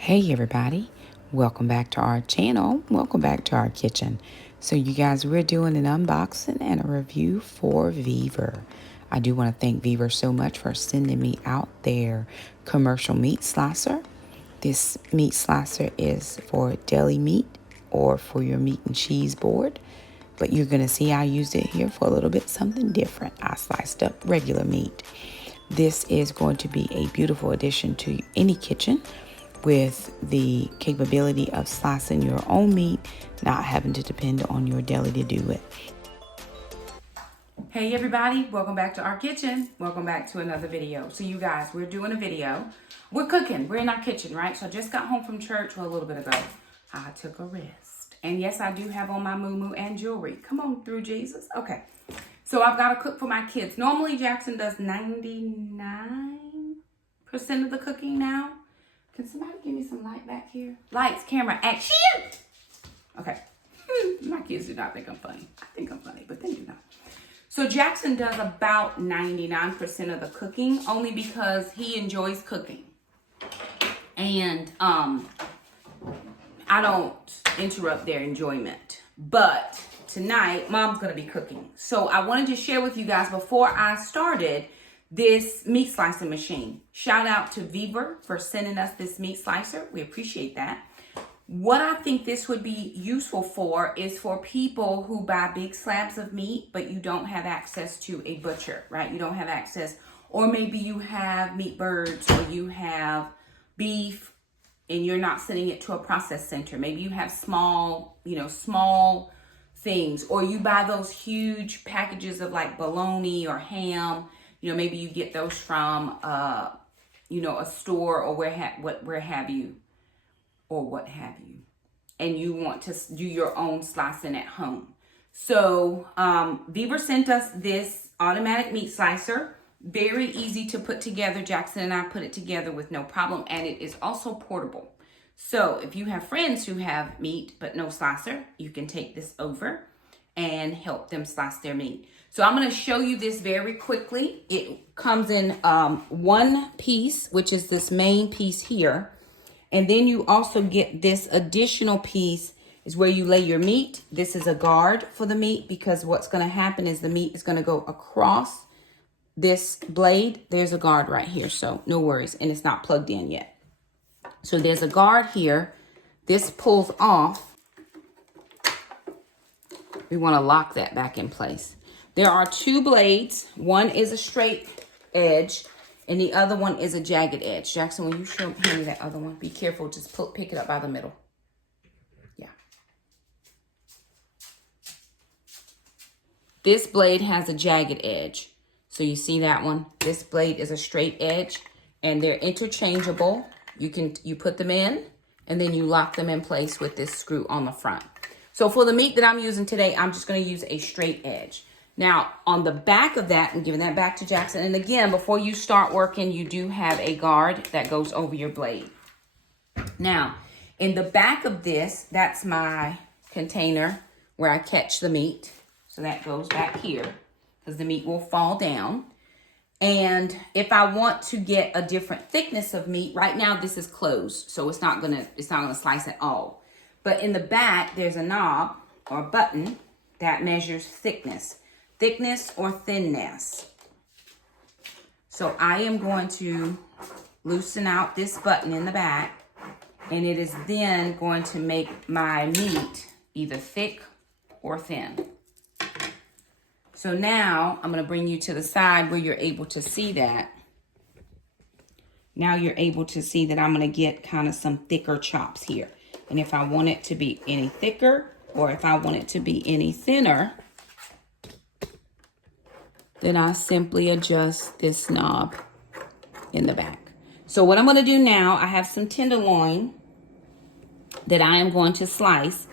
Hey everybody, welcome back to our channel. Welcome back to our kitchen. So you guys, we're doing an unboxing and a review for Vevor. I do want to thank Vevor so much for sending me out their commercial meat slicer. This meat slicer is for deli meat or for your meat and cheese board. But you're going to see I used it here for a little bit something different. I sliced up regular meat. This is going to be a beautiful addition to any kitchen, with the capability of slicing your own meat, not having to depend on your deli to do it. Hey everybody, welcome back to our kitchen. Welcome back to another video. So you guys, we're doing a video. We're cooking. We're in our kitchen, right? So I just got home from church a little bit ago. I took a rest. And yes, I do have on my muumuu and jewelry. Come on through, Jesus. Okay. So I've got to cook for my kids. Normally Jackson does 99% of the cooking now. Can somebody give me some light back here? Lights, camera, action! Okay. My kids do not think I'm funny. I think I'm funny, but they do not. So Jackson does about 99% of the cooking, only because he enjoys cooking. And I don't interrupt their enjoyment. But tonight, Mom's going to be cooking. So I wanted to share with you guys before I started this meat slicer machine. Shout out to Vevor for sending us this meat slicer. We appreciate that. What I think this would be useful for is for people who buy big slabs of meat, but you don't have access to a butcher, right? You don't have access, or maybe you have meat birds, or you have beef and you're not sending it to a process center. Maybe you have small things, or you buy those huge packages of like bologna or ham. Maybe you get those from, a store or what have you, and you want to do your own slicing at home. So, Vevor sent us this automatic meat slicer. Very easy to put together. Jackson and I put it together with no problem, and it is also portable. So, if you have friends who have meat but no slicer, you can take this over and help them slice their meat. So I'm going to show you this very quickly. It comes in one piece, which is this main piece here. And then you also get this additional piece is where you lay your meat. This is a guard for the meat, because what's going to happen is the meat is going to go across this blade. There's a guard right here, so no worries. And it's not plugged in yet. So there's a guard here. This pulls off. We want to lock that back in place. There are two blades. One is a straight edge, and the other one is a jagged edge. Jackson, will you hand me that other one? Be careful. Just pick it up by the middle. Yeah. This blade has a jagged edge. So you see that one? This blade is a straight edge, and they're interchangeable. You put them in, and then you lock them in place with this screw on the front. So for the meat that I'm using today, I'm just going to use a straight edge. Now, on the back of that, I'm giving that back to Jackson. And again, before you start working, you do have a guard that goes over your blade. Now, in the back of this, that's my container where I catch the meat. So that goes back here because the meat will fall down. And if I want to get a different thickness of meat, right now this is closed, so it's not gonna slice at all. But in the back, there's a knob or button that measures thickness or thinness. So I am going to loosen out this button in the back, and it is then going to make my meat either thick or thin. So now I'm going to bring you to the side where you're able to see that. Now you're able to see that I'm going to get kind of some thicker chops here. And if I want it to be any thicker, or if I want it to be any thinner, then I simply adjust this knob in the back. So what I'm going to do now, I have some tenderloin that I am going to slice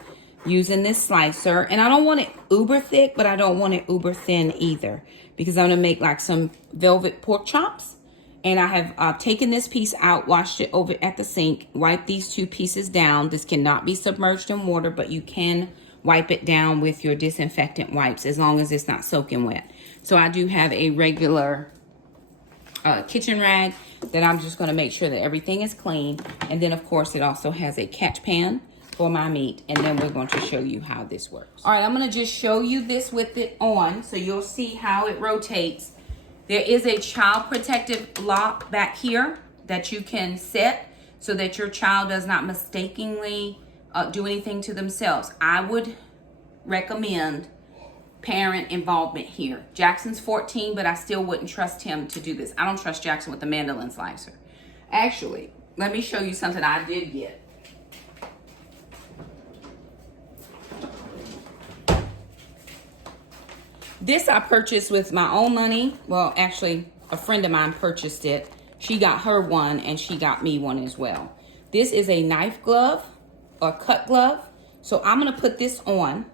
using this slicer. And I don't want it uber thick, but I don't want it uber thin either, because I'm going to make like some velvet pork chops. And I have taken this piece out, washed it over at the sink, wiped these two pieces down. This cannot be submerged in water, but you can wipe it down with your disinfectant wipes as long as it's not soaking wet. So I do have a regular kitchen rag. Then I'm just going to make sure that everything is clean. And then, of course, it also has a catch pan for my meat. And then we're going to show you how this works. All right, I'm going to just show you this with it on so you'll see how it rotates. There is a child protective lock back here that you can set so that your child does not mistakenly do anything to themselves. I would recommend parent involvement here. Jackson's 14, but I still wouldn't trust him to do this. I don't trust Jackson with the mandolin slicer. Actually, let me show you something I did get. This I purchased with my own money. Well, actually, a friend of mine purchased it. She got her one and she got me one as well. This is a knife glove or cut glove. So I'm gonna put this on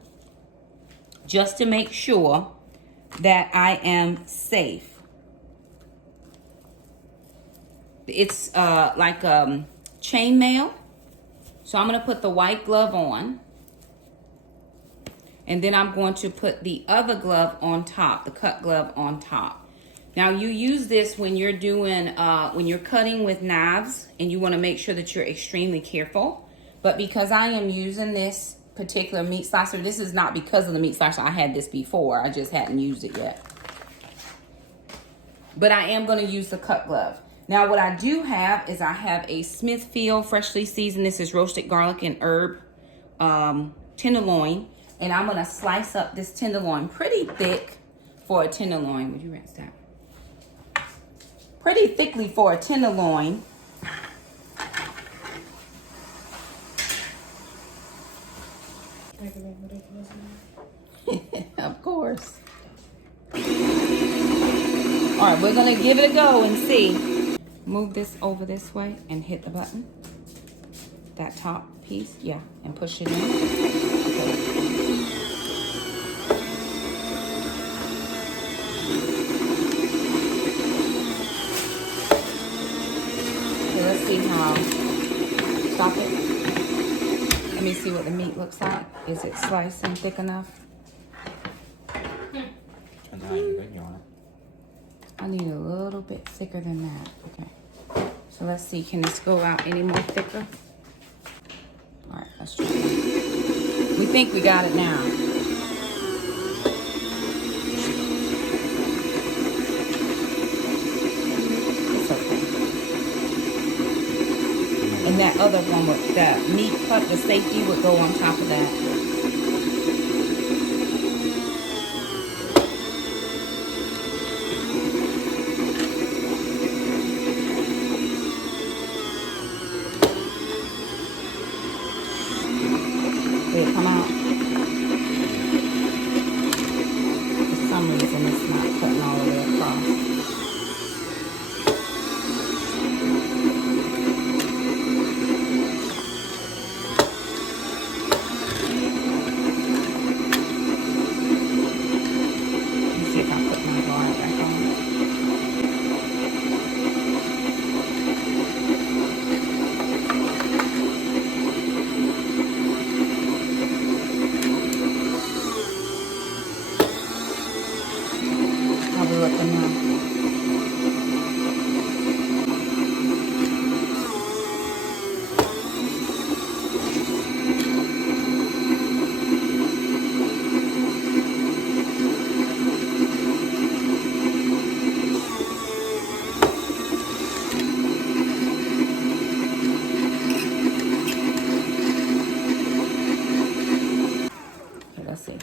just to make sure that I am safe. It's like chain mail. So I'm gonna put the white glove on. And then I'm going to put the other glove on top, the cut glove on top. Now you use this when you're doing, when you're cutting with knives and you wanna make sure that you're extremely careful. But because I am using this particular meat slicer, this is not because of the meat slicer. I had this before, I just hadn't used it yet. But I am gonna use the cut glove. Now what I do have is I have a Smithfield freshly seasoned, this is roasted garlic and herb tenderloin. And I'm gonna slice up this tenderloin pretty thick for a tenderloin. Would you rinse that? Pretty thickly for a tenderloin. Of course. All right, we're gonna give it a go and see. Move this over this way and hit the button. That top piece, yeah, and push it in. Okay. Let's see how, stop it. Let me see what the meat looks like. Is it slicing thick enough? I need a little bit thicker than that. Okay. So let's see, can this go out any more thicker? All right, let's try it. We think we got it now. And that other one, with that meat cut, the safety would go on top of that. Did it come out? For some reason, it's not cutting all the way across.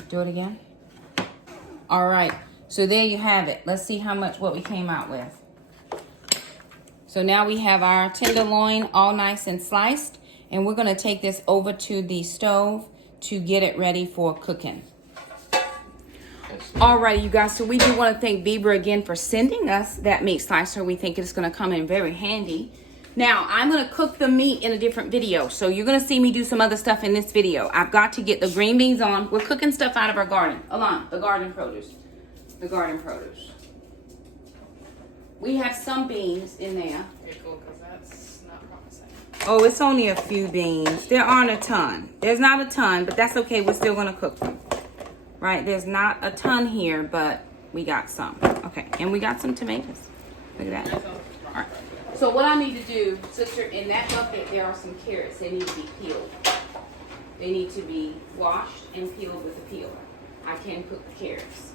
Do it again. All right, so there you have it. Let's see what we came out with. So now we have our tenderloin all nice and sliced, and we're gonna take this over to the stove to get it ready for cooking. All right, you guys, so we do want to thank Vevor again for sending us that meat slicer. We think it's gonna come in very handy. Now, I'm going to cook the meat in a different video. So you're going to see me do some other stuff in this video. I've got to get the green beans on. We're cooking stuff out of our garden. Alon, the garden produce. The garden produce. We have some beans in there. Okay, cool, because that's not promising. Oh, it's only a few beans. There aren't a ton. There's not a ton, but that's okay. We're still going to cook them. Right? There's not a ton here, but we got some. Okay, and we got some tomatoes. Look at that. All right. So what I need to do, sister, in that bucket there are some carrots. They need to be peeled. They need to be washed and peeled with a peeler. I can cook the carrots.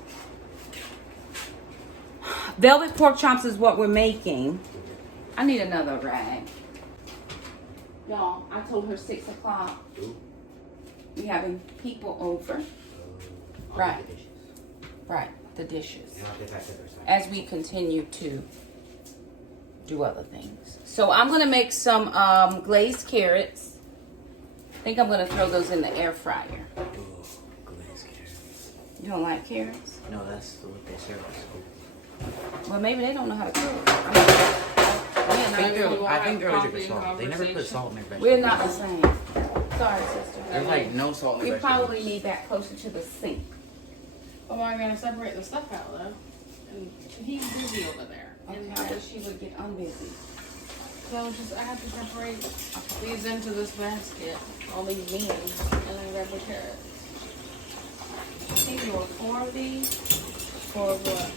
Velvet pork chops is what we're making. I need another rag. Y'all, I told her 6 o'clock. We having people over. Right. Right, the dishes. As we continue to do other things. So I'm going to make some glazed carrots. I think I'm going to throw those in the air fryer. Oh, glazed carrots. You don't like carrots? No, that's what they serve at school. Well, maybe they don't know how to cook. I think they're allergic to salt. They never put salt in their vegetables. We're not the same. Sorry, sister. There's like no salt in We their probably vegetables. need that closer to the sink. Oh, I'm gonna separate the stuff out though. And he's busy over there. Okay, And I wish she would get unbusy. so I have to separate these into this basket. All these beans, and then grab the carrots. I think there were 4 of these. For what?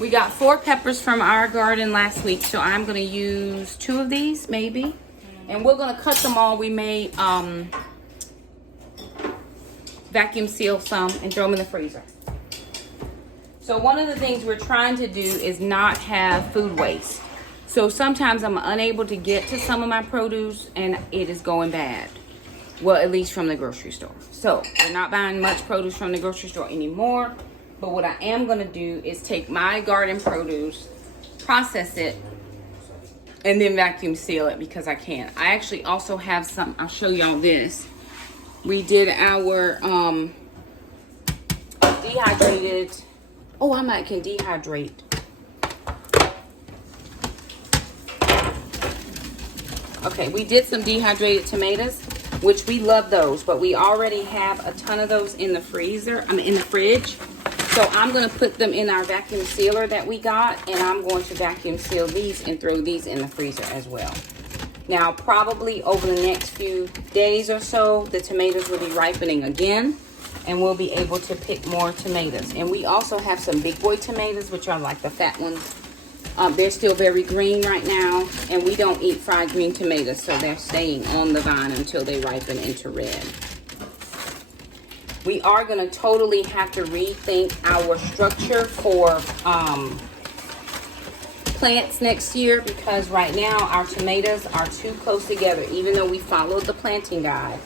We got 4 peppers from our garden last week, so I'm gonna use 2 of these, maybe. And we're gonna cut them all. We may vacuum seal some and throw them in the freezer. So one of the things we're trying to do is not have food waste. So sometimes I'm unable to get to some of my produce and it is going bad. Well, at least from the grocery store. So we're not buying much produce from the grocery store anymore. But what I am going to do is take my garden produce, process it, and then vacuum seal it because I can. I actually also have some, I'll show y'all this. We did our dehydrated, I might can dehydrate. Okay, we did some dehydrated tomatoes, which we love those, but we already have a ton of those in the freezer, in the fridge. So I'm going to put them in our vacuum sealer that we got, and I'm going to vacuum seal these and throw these in the freezer as well. Now, probably over the next few days or so, the tomatoes will be ripening again, and we'll be able to pick more tomatoes. And we also have some big boy tomatoes, which are like the fat ones. They're still very green right now, and we don't eat fried green tomatoes, so they're staying on the vine until they ripen into red. We are going to totally have to rethink our structure for plants next year, because right now our tomatoes are too close together. Even though we followed the planting guide,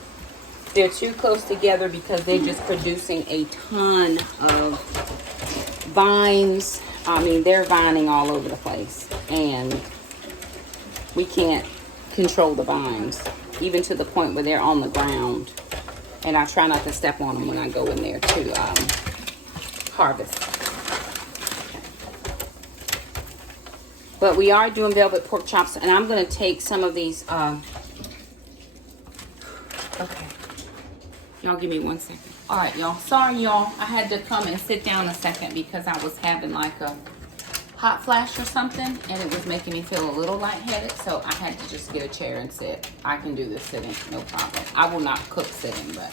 they're too close together because they're just producing a ton of vines. They're vining all over the place, and we can't control the vines, even to the point where they're on the ground. And I try not to step on them when I go in there to harvest. But we are doing velvet pork chops, and I'm going to take some of these. Okay. Y'all give me 1 second. All right, y'all. Sorry, y'all. I had to come and sit down a second because I was having like a hot flash or something, and it was making me feel a little lightheaded, so I had to just get a chair and sit. I can do this sitting, no problem. I will not cook sitting, but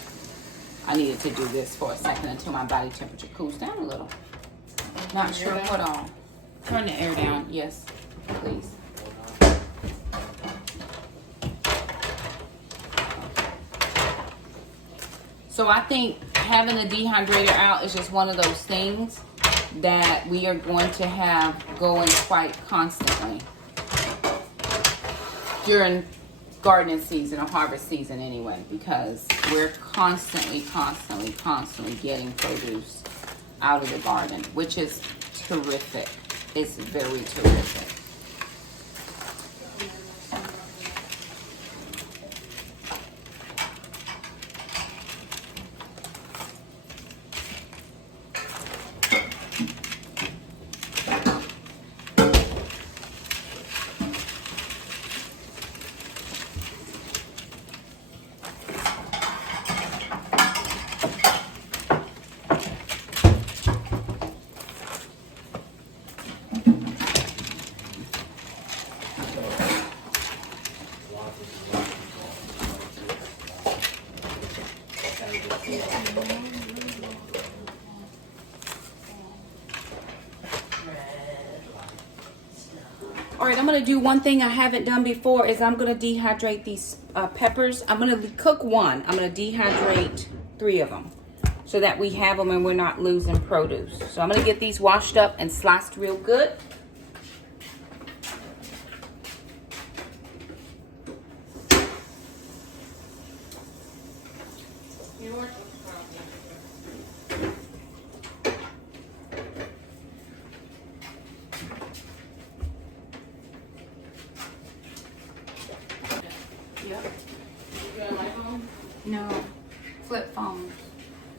I needed to do this for a second until my body temperature cools down a little. Not sure what all. Turn the air down, yes, please. So I think having the dehydrator out is just one of those things that we are going to have going quite constantly during gardening season or harvest season anyway, because we're constantly getting produce out of the garden, which is terrific. It's very terrific. All right, I'm gonna do one thing I haven't done before is I'm gonna dehydrate these peppers. I'm gonna cook one. I'm gonna dehydrate 3 of them so that we have them and we're not losing produce. So I'm gonna get these washed up and sliced real good. Yep. You got my phone? No, flip phones.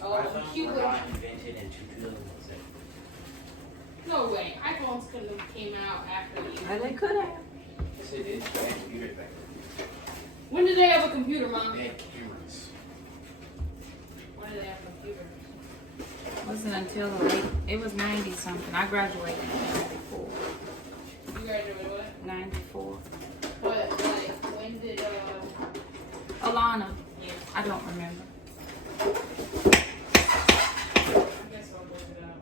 Oh, cute little. Invented in 2006. No way. iPhones couldn't have came out after you. They could have. Yes, it did. They had computers back then. When did they have a computer, Mom? They had cameras. When did they have computers? It wasn't until the late, it was 90 something. I graduated in 94. You graduated what? 94. What? Like, when did, Alana. I don't remember. I guess I'll look it up.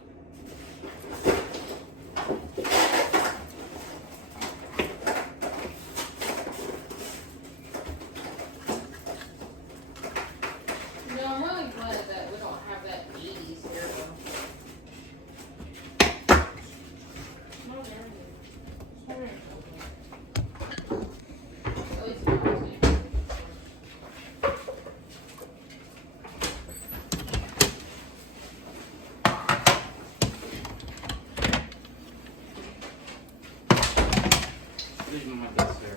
No, I'm really glad that we don't have that 80s here, though. No, there it is. Sorry. At least it was me. Excuse me, my good sir.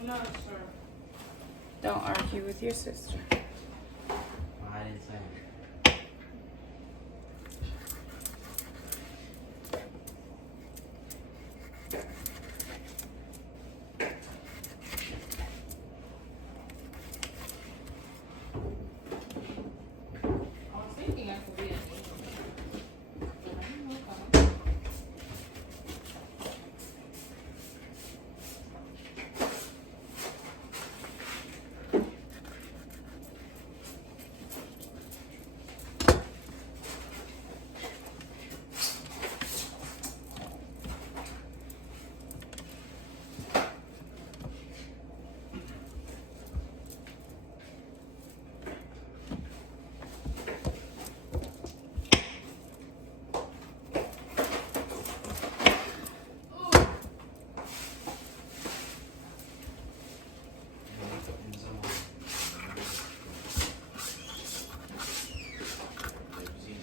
I'm not sure. Don't argue with your sister. Oh, I didn't say it. I was thinking I could be an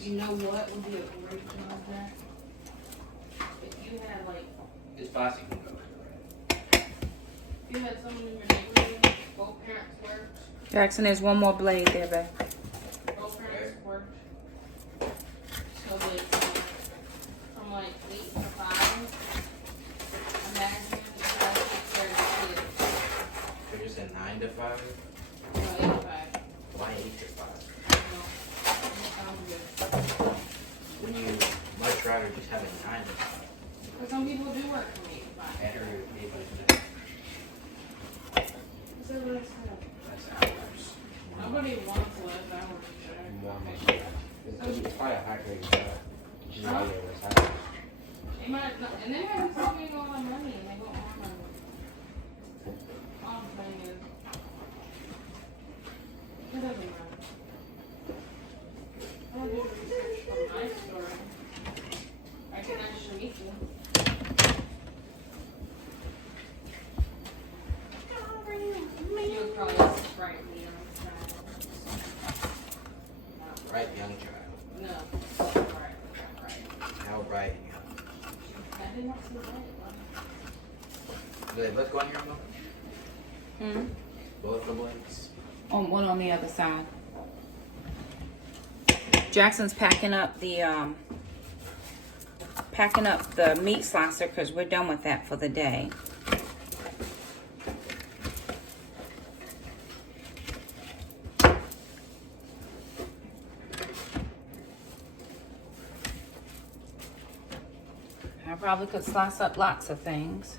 You know what would be a great one of that? If you had like, This plastic can go. if you had someone in your neighborhood, both parents worked, Jackson, there's one more blade there, babe. both parents worked. So they, from like 8 to 5, imagine you guys take care of the kids. So you said 9 to 5? No, 8 to 5. Why 8 to 5? No, that sounds good. When you much rather just have it 9 to 5. But some people do work from 8 to 5. Better maybe So that's kind of, less hours. nobody wants less hours, More right? money. It's probably a high grade job. Which is why you're less hours. They might not, and they might be saving a lot of money and they don't want money. All I'm saying is, it doesn't matter. I did research from my story. I can actually meet you. You would probably sprite me on Right, young child. no, right. How bright and young. I did not see that. Good. Let's go in here, Mo. Hmm? Both the blades. On one on the other side. Jackson's packing up the meat slicer because we're done with that for the day. I probably could slice up lots of things.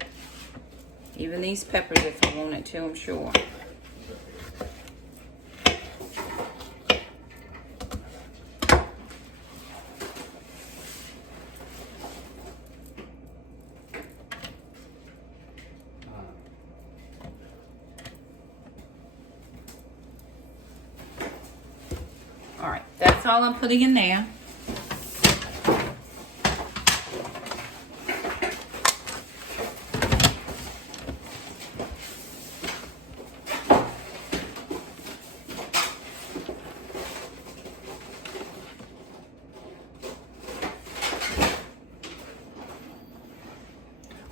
Even these peppers if I wanted to, I'm sure. that's all I'm putting in there.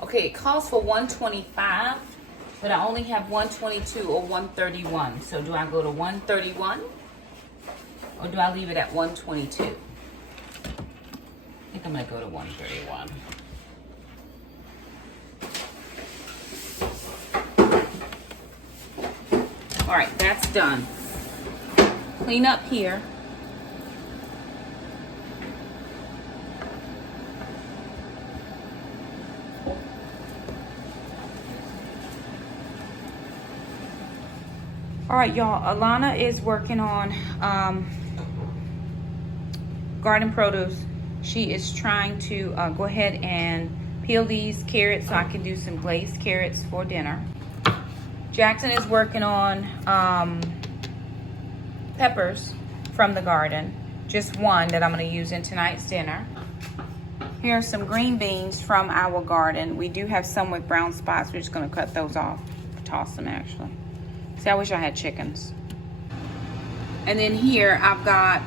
Okay, it calls for 125, but I only have 122 or 131. So do I go to 131 or do I leave it at 122? I think I'm gonna go to 131. All right, that's done. Clean up here. All right, y'all, Alana is working on garden produce. She is trying to go ahead and peel these carrots so I can do some glazed carrots for dinner. Jackson is working on peppers from the garden, just one that I'm going to use in tonight's dinner. Here are some green beans from our garden. We do have some with brown spots. We're just going to cut those off, toss them actually. See, I wish I had chickens. And then here I've got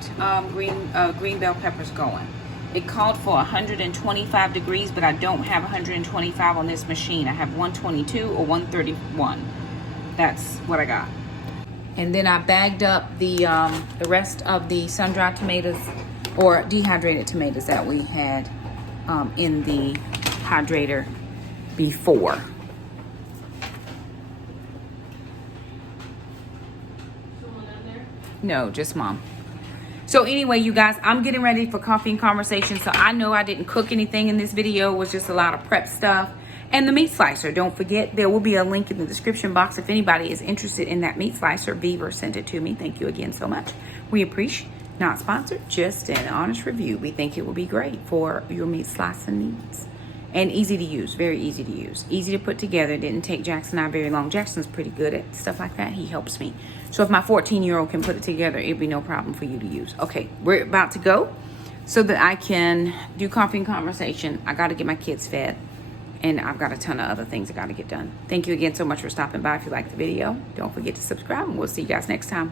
green bell peppers going. It called for 125 degrees, but I don't have 125 on this machine. I have 122 or 131. That's what I got. And then I bagged up the rest of the sun-dried tomatoes or dehydrated tomatoes that we had in the hydrator before. No, just mom. So anyway, you guys, I'm getting ready for coffee and conversation. So I know I didn't cook anything in this video. It was just a lot of prep stuff. And the meat slicer, don't forget, there will be a link in the description box if anybody is interested in that meat slicer. Vevor sent it to me. Thank you again so much. We appreciate, not sponsored, just an honest review. We think it will be great for your meat slicing needs. And easy to use, very easy to use. Easy to put together. It didn't take Jackson and I very long. Jackson's pretty good at stuff like that. He helps me. So if my 14-year-old can put it together, it'd be no problem for you to use. Okay, we're about to go so that I can do coffee and conversation. I got to get my kids fed. And I've got a ton of other things I got to get done. Thank you again so much for stopping by. If you liked the video, don't forget to subscribe. And we'll see you guys next time.